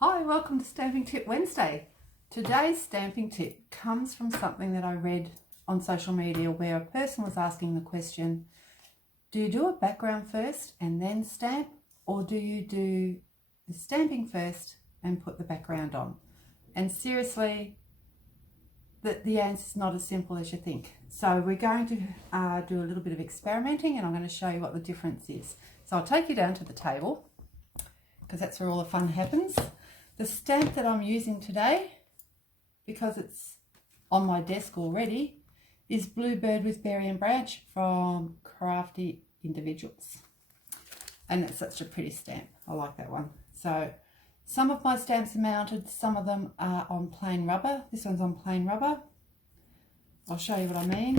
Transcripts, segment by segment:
Hi, welcome to Stamping Tip Wednesday. Today's stamping tip comes from something that I read on social media where a person was asking the question, do you do a background first and then stamp, or do you do the stamping first and put the background on? And seriously, the answer is not as simple as you think. So we're going to do a little bit of experimenting, and I'm going to show you what the difference is. So I'll take you down to the table because that's where all the fun happens. The stamp that I'm using today, because it's on my desk already, is Bluebird with Berry and Branch from Crafty Individuals. And it's such a pretty stamp. I like that one. So some of my stamps are mounted, some of them are on plain rubber. This one's on plain rubber. I'll show you what I mean.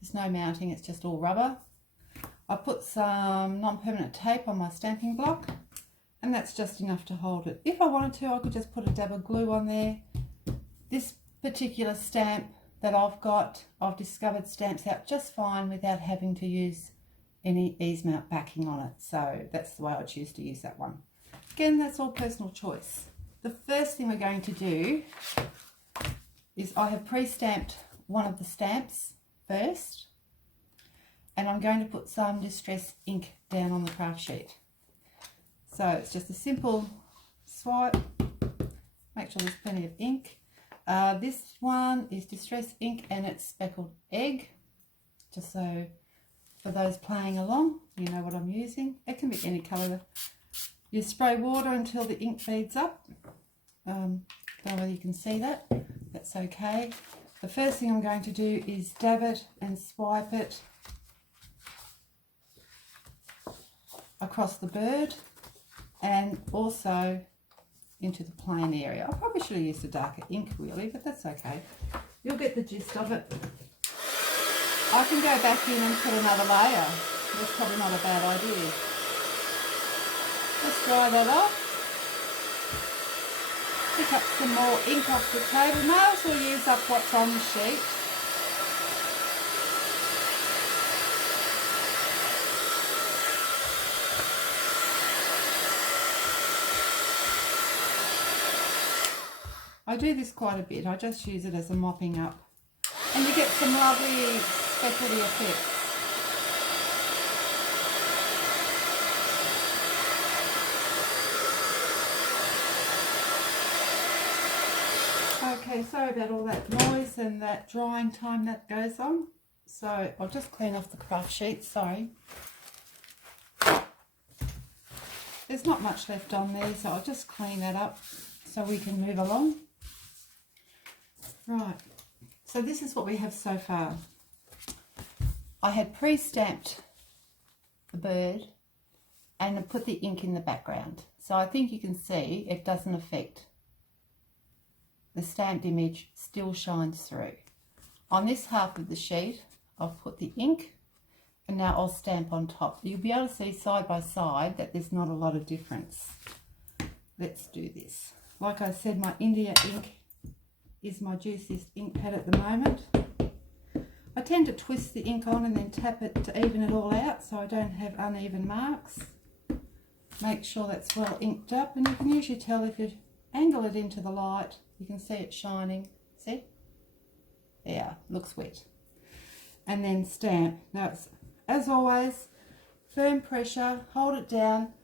There's no mounting, it's just all rubber. I put some non-permanent tape on my stamping block, and that's just enough to hold it. If I wanted to, I could just put a dab of glue on there. This particular stamp that I've got, I've discovered stamps out just fine without having to use any ease mount backing on it. So that's the way I choose to use that one. Again, that's all personal choice. The first thing we're going to do is I have pre-stamped one of the stamps first, and I'm going to put some distress ink down on the craft sheet. So it's just a simple swipe, make sure there's plenty of ink. This one is Distress ink and it's Speckled Egg, just so for those playing along, you know what I'm using. It can be any colour. You spray water until the ink beads up. Don't know whether you can see that, that's okay. The first thing I'm going to do is dab it and swipe it across the bird, and also into the plain area. I probably should have used a darker ink really, but that's okay. You'll get the gist of it. I can go back in and put another layer. That's probably not a bad idea. Just dry that off. Pick up some more ink off the table. May as well use up what's on the sheet. I do this quite a bit. I just use it as a mopping up, and you get some lovely speckledy effects. Okay, sorry about all that noise and that drying time that goes on. So I'll just clean off the craft sheet, sorry. There's not much left on there, so I'll just clean that up so we can move along. Right, so this is what we have so far. I had pre-stamped the bird and put the ink in the background. So I think you can see it doesn't affect. The stamped image still shines through. On this half of the sheet, I've put the ink, and now I'll stamp on top. You'll be able to see side by side that there's not a lot of difference. Let's do this. Like I said, my India ink is my juiciest ink pad at the moment. I tend to twist the ink on and then tap it to even it all out so I don't have uneven marks. Make sure that's well inked up, and you can usually tell if you angle it into the light, you can see it shining. See? Yeah, looks wet. And then stamp. Now, it's, as always, firm pressure, hold it down.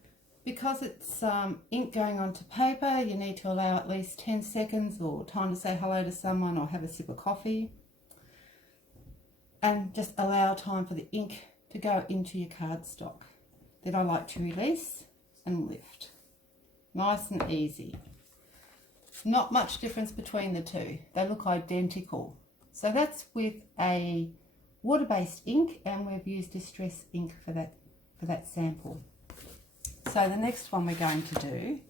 Because it's ink going onto paper, you need to allow at least 10 seconds or time to say hello to someone or have a sip of coffee. And just allow time for the ink to go into your cardstock. Then I like to release and lift. Nice and easy. Not much difference between the two. They look identical. So that's with a water-based ink, and we've used Distress ink for that sample. So the next one we're going to do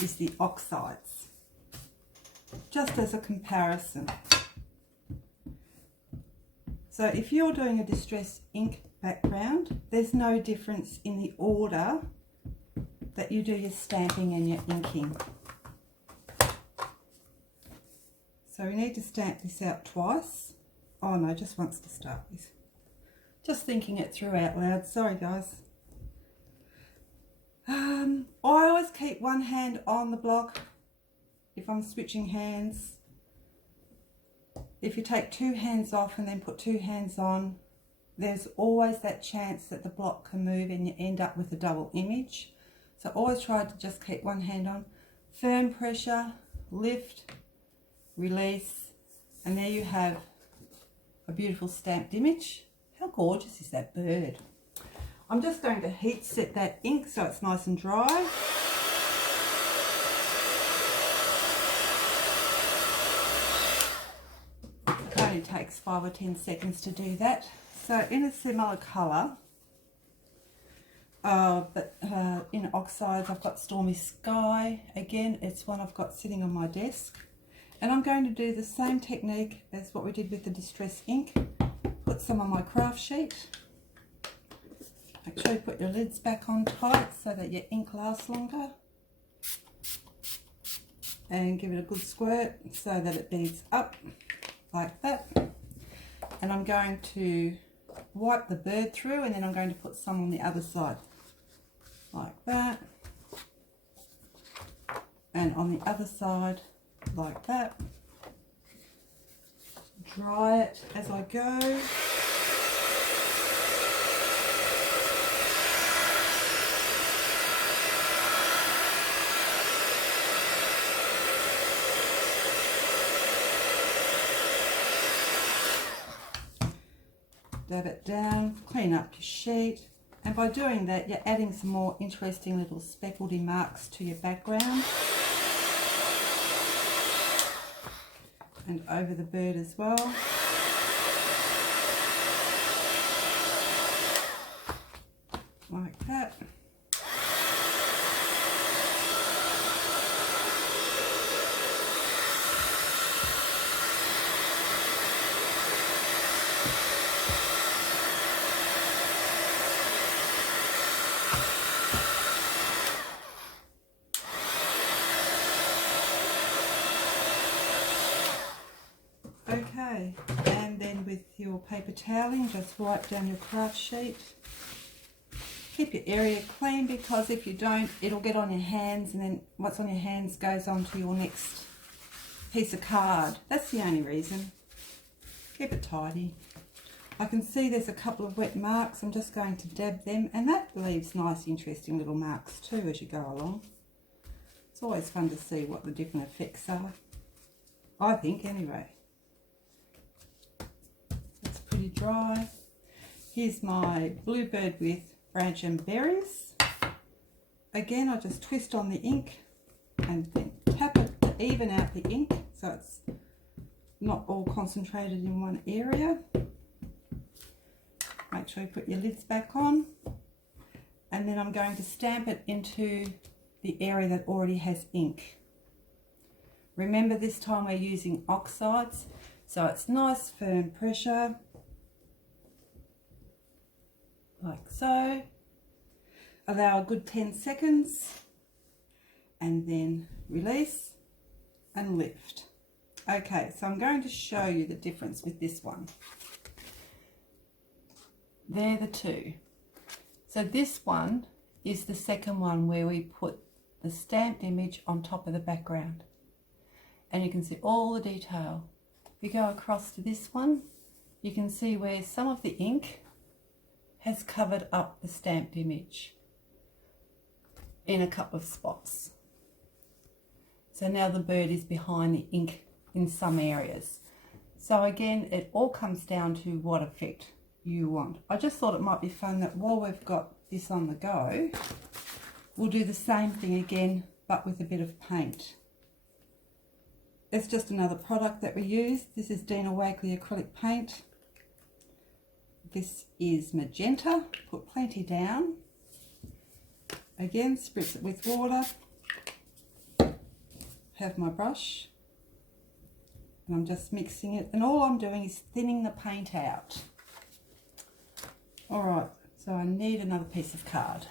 is the oxides, just as a comparison. So if you're doing a Distress ink background, there's no difference in the order that you do your stamping and your inking. So we need to stamp this out twice. Oh no, just once to start with. Just thinking it through out loud, sorry guys. I always keep one hand on the block if I'm switching hands. If you take two hands off and then put two hands on, there's always that chance that the block can move and you end up with a double image. So always try to just keep one hand on. Firm pressure, lift, release, and there you have a beautiful stamped image. How gorgeous is that bird? I'm just going to heat set that ink so it's nice and dry. It only takes 5 or 10 seconds to do that. So in a similar colour, but in oxides, I've got Stormy Sky. Again, it's one I've got sitting on my desk. And I'm going to do the same technique as what we did with the Distress ink. Put some on my craft sheet. Make sure you put your lids back on tight so that your ink lasts longer. And give it a good squirt so that it beads up like that. And I'm going to wipe the bird through, and then I'm going to put some on the other side like that, and on the other side like that. Dry it as I go. Dab it down, clean up your sheet, and by doing that you're adding some more interesting little speckledy marks to your background and over the bird as well. Like that. Okay, and then with your paper toweling, just wipe down your craft sheet. Keep your area clean, because if you don't, it'll get on your hands, and then what's on your hands goes on to your next piece of card. That's the only reason. Keep it tidy. I can see there's a couple of wet marks. I'm just going to dab them, and that leaves nice, interesting little marks too as you go along. It's always fun to see what the different effects are, I think, anyway. It's pretty dry. Here's my bluebird with branch and berries. Again, I just twist on the ink and then tap it to even out the ink so it's not all concentrated in one area. Make sure you put your lids back on, and then I'm going to stamp it into the area that already has ink. Remember, this time we're using oxides, so it's nice firm pressure, like so. Allow a good 10 seconds, and then release and lift. Okay, so I'm going to show you the difference with this one. They're the two. So this one is the second one where we put the stamped image on top of the background, and you can see all the detail. If you go across to this one, you can see where some of the ink has covered up the stamped image in a couple of spots. So now the bird is behind the ink in some areas. So again, it all comes down to what effect you want. I just thought it might be fun that while we've got this on the go, we'll do the same thing again, but with a bit of paint. It's just another product that we use. This is Dina Wakley acrylic paint. This is magenta. Put plenty down. Again, spritz it with water. Have my brush, and I'm just mixing it, and all I'm doing is thinning the paint out. Alright, so I need another piece of card,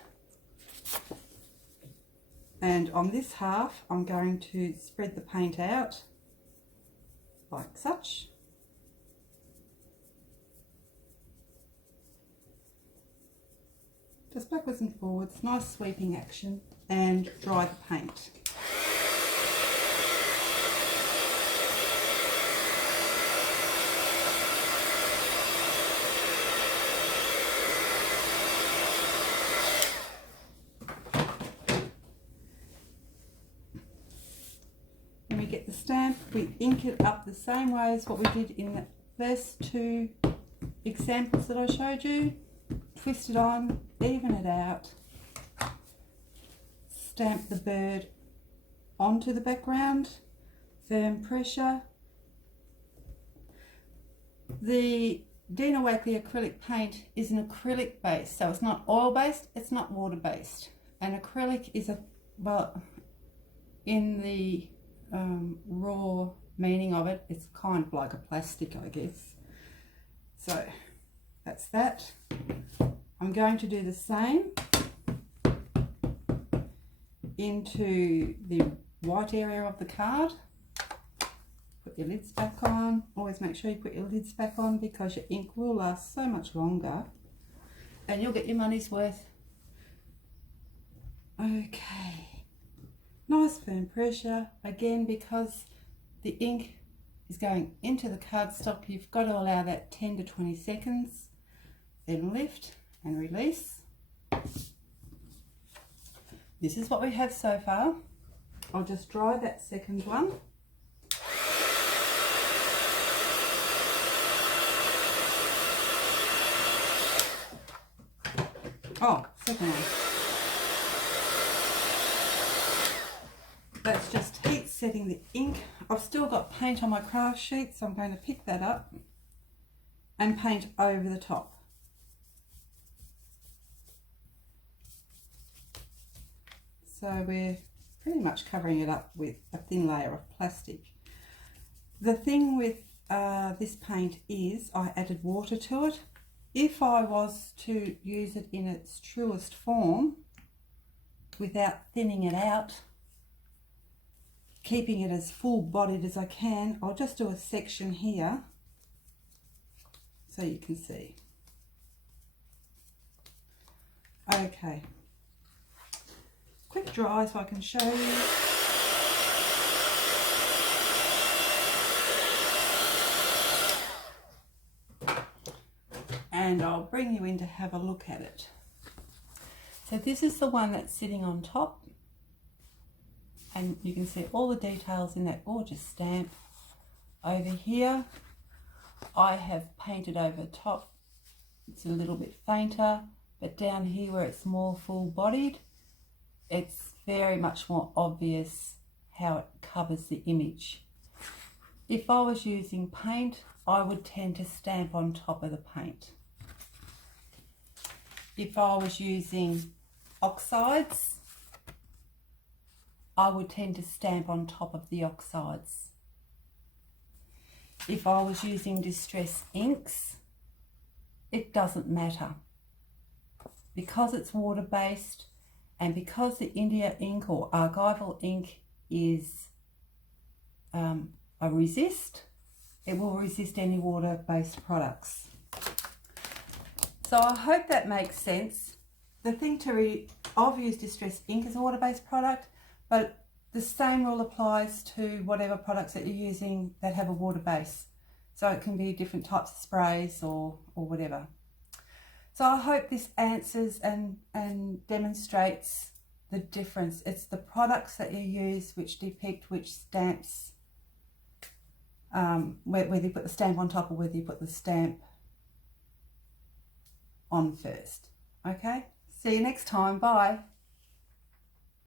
and on this half I'm going to spread the paint out like such. just backwards and forwards, nice sweeping action, and dry the paint. When we get the stamp, we ink it up the same way as what we did in the first two examples that I showed you. Twist it on, even it out, stamp the bird onto the background, firm pressure. The Dina Wakley acrylic paint is an acrylic base, so it's not oil based, it's not water based. And acrylic is well, in the raw meaning of it, it's kind of like a plastic, I guess. So that's that. I'm going to do the same into the white area of the card. Put your lids back on. Always make sure you put your lids back on because your ink will last so much longer and you'll get your money's worth. Okay, nice firm pressure. Again, because the ink is going into the cardstock, you've got to allow that 10 to 20 seconds. Then lift and release. This is what we have so far. I'll just dry that second one. Oh, second one. That's just heat setting the ink. I've still got paint on my craft sheet, so I'm going to pick that up and paint over the top. So we're pretty much covering it up with a thin layer of plastic. The thing with this paint is I added water to it. If I was to use it in its truest form, without thinning it out, keeping it as full-bodied as I can, I'll just do a section here so you can see. Okay. Quick dry so I can show you. And I'll bring you in to have a look at it. So this is the one that's sitting on top, and you can see all the details in that gorgeous stamp. Over here I have painted over top. It's a little bit fainter, but down here where it's more full-bodied, it's very much more obvious how it covers the image. If I was using paint, I would tend to stamp on top of the paint. If I was using oxides, I would tend to stamp on top of the oxides. If I was using distress inks, it doesn't matter. Because it's water-based, and because the India ink or archival ink is a resist, it will resist any water-based products. So I hope that makes sense. The thing to read, I've used distress ink as a water-based product, but the same rule applies to whatever products that you're using that have a water base. So it can be different types of sprays or whatever. So I hope this answers and demonstrates the difference. It's the products that you use which depict which stamps, whether you put the stamp on top or whether you put the stamp on first. Okay, see you next time. Bye.